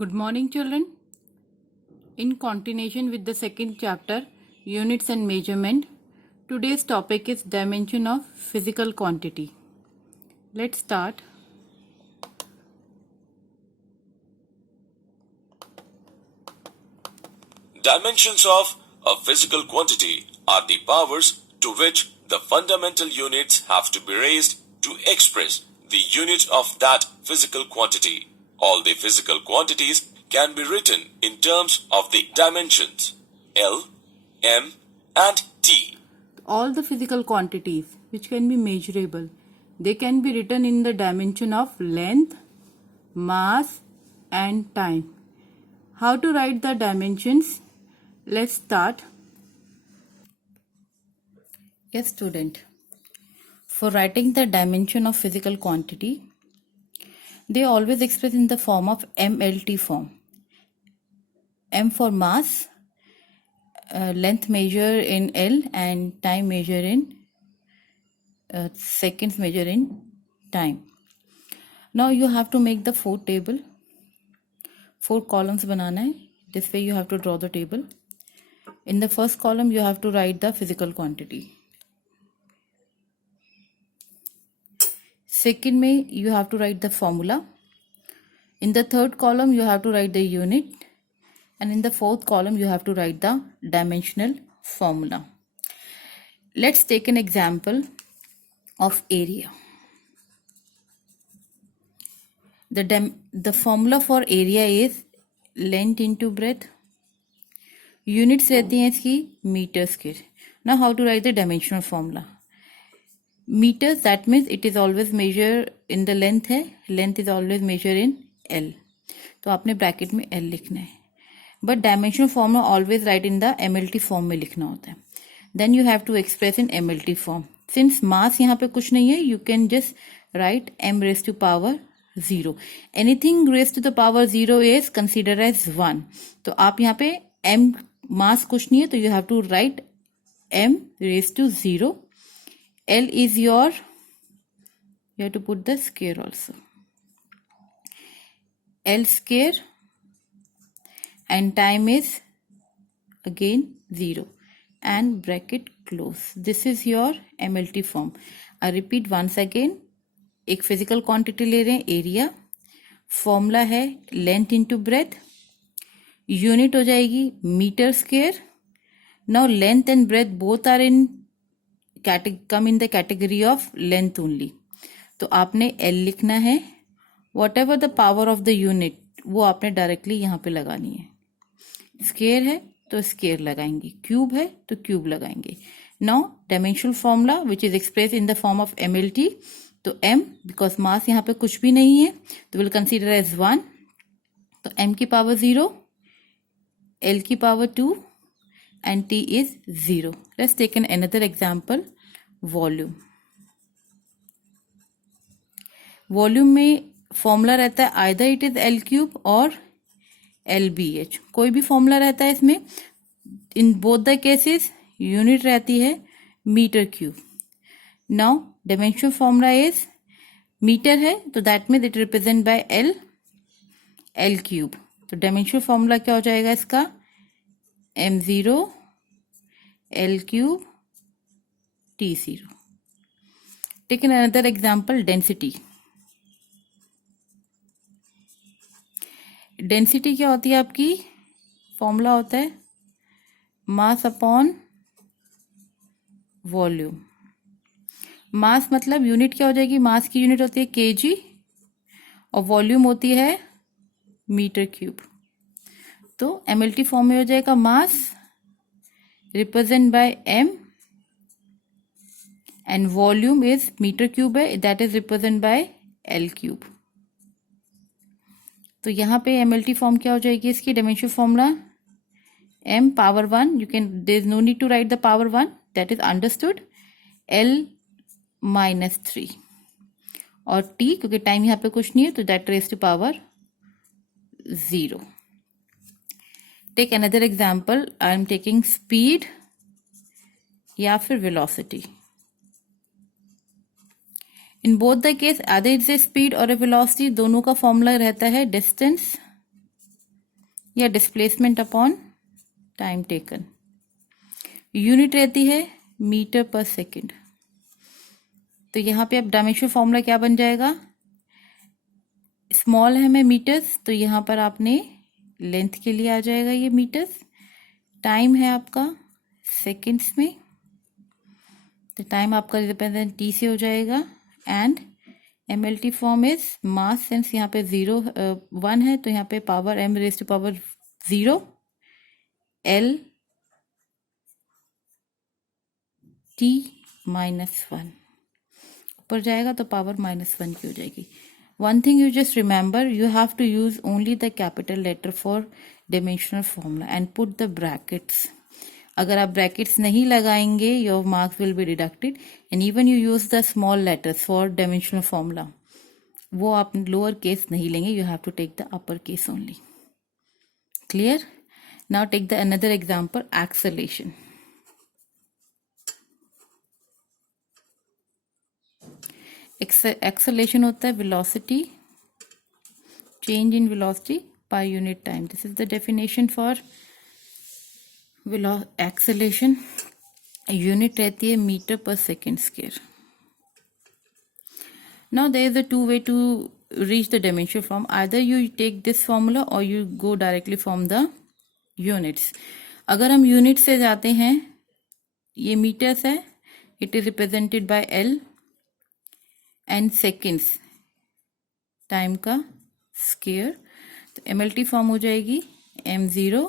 Good morning, children. In continuation with the second chapter, Units and Measurement, today's topic is Dimension of Physical Quantity. Let's start. Dimensions of a physical quantity are the powers to which the fundamental units have to be raised to express the unit of that physical quantity. All the physical quantities can be written in terms of the dimensions L, M and T. All the physical quantities which can be measurable, they can be written in the dimension of length, mass and time. How to write the dimensions? Let's start. Yes, student. For writing the dimension of physical quantity, they always express in the form of MLT form. M for mass, length measure in L and time measure in seconds measure in time. Now you have to make the 4 table. 4 columns banana hai. This way you have to draw the table. In the first column you have to write the physical quantity. Second में you have to write the formula. In the third column you have to write the unit, and in the fourth column you have to write the dimensional formula. Let's take an example of area. The formula for area is length into breadth. Units रहती हैं इसकी meter square. Now how to write the dimensional formula? Meters, that means it is always measure in the length है, length is always measure in L. तो आपने bracket में L लिखना है. But dimensional formula always write in the MLT form में लिखना होता है. Then you have to express in MLT form. Since mass यहाँ पे कुछ नहीं है, you can just write m raised to power 0. Anything raised to the power 0 is consider as 1. तो आप यहाँ पे m मास कुछ नहीं है, तो you have to write m raised to 0. L is your, you have to put the square also. L square and time is again 0 and bracket close. This is your MLT form. I repeat once again. एक physical quantity ले रहे हैं area. Formula है length into breadth. Unit हो जाएगी meter square. Now length and breadth both are in come in the category of length only. तो आपने L लिखना है. Whatever the power of the unit, वो आपने डायरेक्टली यहाँ पे लगानी है. स्केयर है तो स्केयर लगाएंगे, क्यूब है तो क्यूब लगाएंगे. Now dimensional formula which is express in the form of MLT. तो m, बिकॉज मास यहाँ पे कुछ भी नहीं है, तो विल कंसीडर एज 1. तो m की पावर 0, l की power 2 and t is 0. Let's take another example. Volume. Volume में फॉर्मूला रहता है either it is L cube और LBH. कोई भी फॉर्मूला रहता है इसमें. In both the cases unit रहती है metre cube. Now dimension formula is metre है तो that means it represent by L cube. तो डायमेंशन फॉर्मूला क्या हो जाएगा इसका? m0 L cube T0. Take another example, density. Density क्या होती है आपकी? फॉर्मूला होता है मास अपॉन वॉल्यूम. मास मतलब यूनिट क्या हो जाएगी? मास की यूनिट होती है kg और वॉल्यूम होती है मीटर क्यूब. तो MLT फॉर्म में हो जाएगा mass represent by m and volume is metre cube है, that is represent by L cube. तो यहाँ पे MLT फॉर्म क्या हो जाएगी इसकी? Dimension formula m power 1, you can, there is no need to write the power 1, that is understood. L minus 3 और t, क्योंकि टाइम यहाँ पे कुछ नहीं है, तो that raise to power 0. Take another example. I am taking speed या फिर velocity. In both the case other it's a speed और ए वेलोसिटी, दोनों का फॉर्मूला रहता है डिस्टेंस या displacement upon time taken. Unit रहती है मीटर पर सेकेंड। तो यहाँ पे अब डायमेंशन फॉर्मूला क्या बन जाएगा, स्मॉल है में मीटर्स, तो यहाँ पर आपने लेंथ के लिए आ जाएगा ये मीटर्स। टाइम है आपका सेकेंड्स में, तो टाइम आपका रिप्रेजेंट टी से हो जाएगा। And MLT form is mass, since यहाँ पे 1 है तो यहाँ पे power m raise to power 0 L T -1 ऊपर जाएगा तो पावर -1 की हो जाएगी। One thing you just remember, you have to use only the capital letter for dimensional formula and put the brackets. अगर आप brackets नहीं लगाएंगे, your marks will be deducted. And even you use the small letters for dimensional formula, वो आप lower case नहीं लेंगे, you have to take the upper case only. Clear? Now take the another example, acceleration. Acceleration होता है velocity, change in velocity per unit time. This is the definition for acceleration. Unit रहती है meter per second square. Now there is a two way to reach the dimension form. Either you take this formula or you go directly from the units. अगर हम unit से जाते हैं, ये meters है, it is represented by L and seconds time का square, तो MLT form हो जाएगी m0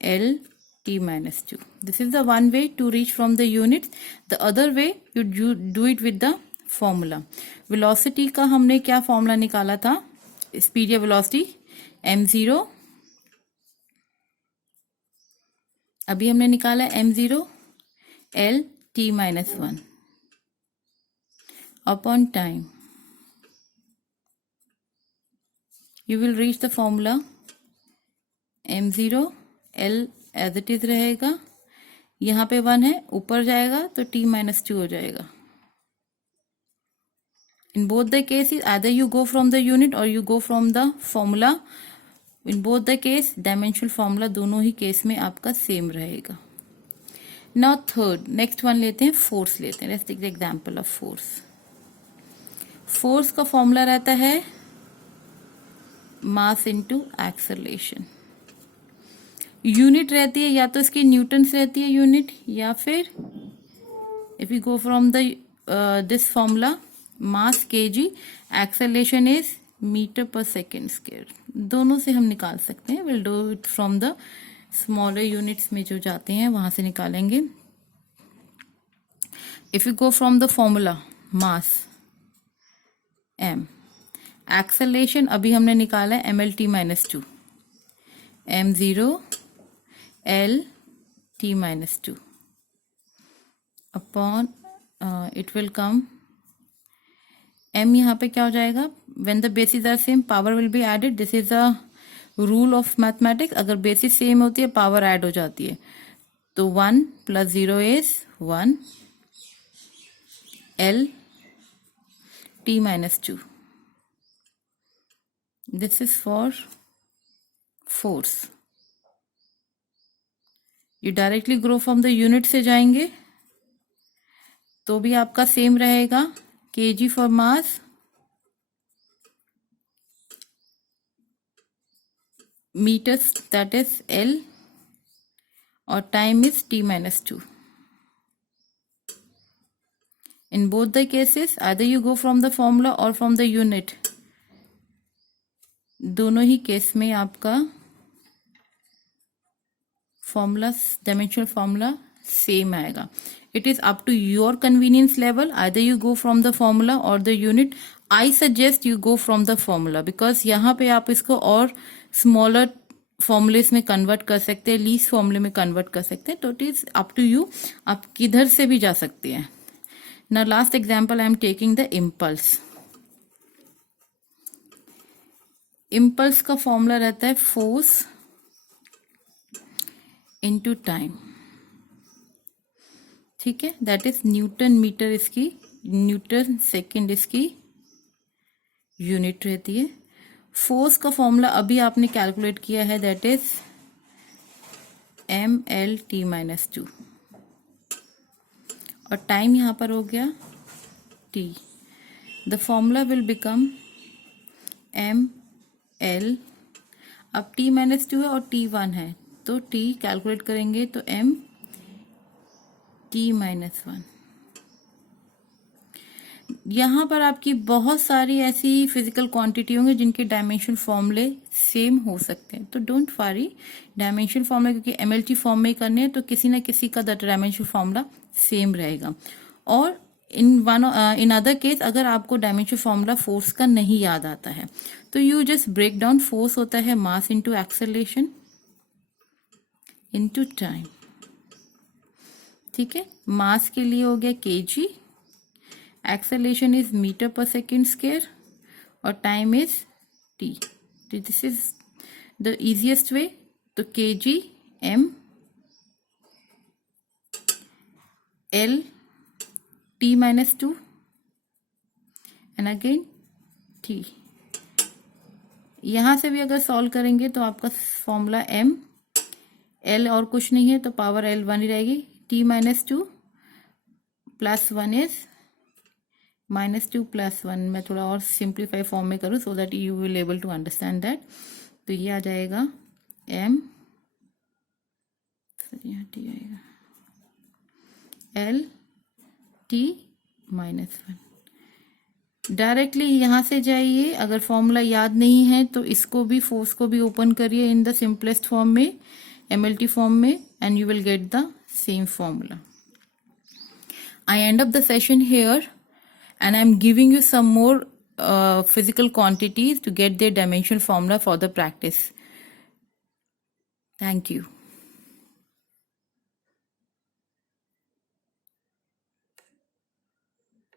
L T -2. This is the one way to reach from the unit. The other way you do it with the formula. Velocity का हमने क्या formula निकाला था, speed या वेलोसिटी m0, अभी हमने निकाला m0 L T -1 upon time. You will reach the formula m0 L as it is रहेगा, यहाँ पे 1 है, ऊपर जाएगा तो T -2 हो जाएगा। In both the cases either you go from the unit or you go from the formula. In both the case dimensional formula दोनों ही केस में आपका सेम रहेगा। Now third, next one लेते हैं, फोर्स लेते हैं। Let's take the example of force. Force का formula रहता है मास इनटू एक्सेलरेशन। यूनिट रहती है या तो इसकी न्यूटन्स रहती है यूनिट, या फिर if you go from the this formula mass kg, acceleration is metre per second square. दोनों से हम निकाल सकते हैं। Will do it from the smaller units में जो जाते हैं वहां से निकालेंगे। If you go from the formula mass m, acceleration अभी हमने निकाला है MLT -2, m0 L T -2 upon it will come m, यहाँ पे क्या हो जाएगा, when the basis are same power will be added. This is a rule of mathematics, अगर बेसिस सेम होती है पावर ऐड हो जाती है। तो 1 + 0 is 1 L T -2. This is for force. You directly grow from the unit से जाएंगे तो भी आपका सेम रहेगा, kg for mass, meters that is L, और time is T -2. In both the cases either you go from the formula or from the unit. दोनों ही case में आपका फॉर्मूला, डायमेंशनल फॉर्मूला सेम आएगा। It is up to your convenience level, either you go from the formula or the unit. I suggest you go from the formula, because यहाँ पे आप इसको और smaller formulas में convert कर सकते हैं, लीस्ट फॉर्मूले में कन्वर्ट कर सकते हैं। तो it is up to you, आप किधर से भी जा सकते हैं। Now last example I am taking the impulse. Impulse का फॉर्मूला रहता है फोर्स इनटू टाइम, ठीक है, दैट इज न्यूटन मीटर इसकी, न्यूटन सेकेंड इसकी यूनिट रहती है। फोर्स का फॉर्मूला अभी आपने कैलकुलेट किया है, दैट इज mLT-2 और टाइम यहां पर हो गया t. The formula will become mL, अब t-2 है और t1 है तो t कैलकुलेट करेंगे तो mt-1. यहाँ पर आपकी बहुत सारी ऐसी फिजिकल क्वांटिटी होंगी जिनके डायमेंशन फॉर्मूले सेम हो सकते हैं, तो डोंट वरी डायमेंशन फॉर्मूला, क्योंकि एमएलटी फॉर्म में करने हैं तो किसी न किसी का डायमेंशन फॉर्मूला सेम रहेगा. और इन अदर केस अगर आपको डायमेंशन फॉर्मूला फोर्स का नहीं याद आता है तो you just break down. Force होता है mass into acceleration into time. ठीक है, मास के लिए हो गया kg, acceleration is meter per second square और time is t. This is the easiest way. तो kg m l t-2 and again t. यहां से भी अगर सॉल्व करेंगे तो आपका फॉर्मूला m l और कुछ नहीं है तो पावर l 1 ही रहेगी. t-2 plus 1 is -2 + 1. मैं थोड़ा और सिंप्लीफाई फॉर्म में करूँ so that you will able to understand that. तो ये आ जाएगा m, यहाँ t आएगा l t-1. डायरेक्टली यहाँ से जाइए, अगर फॉर्मूला याद नहीं है तो इसको भी, फोर्स को भी ओपन करिए इन द सिंपलेस्ट फॉर्म में, MLT फॉर्म में, and you will get the same formula. I end up the session here and I'm giving you some more physical quantities to get their dimension formula for the practice. Thank you.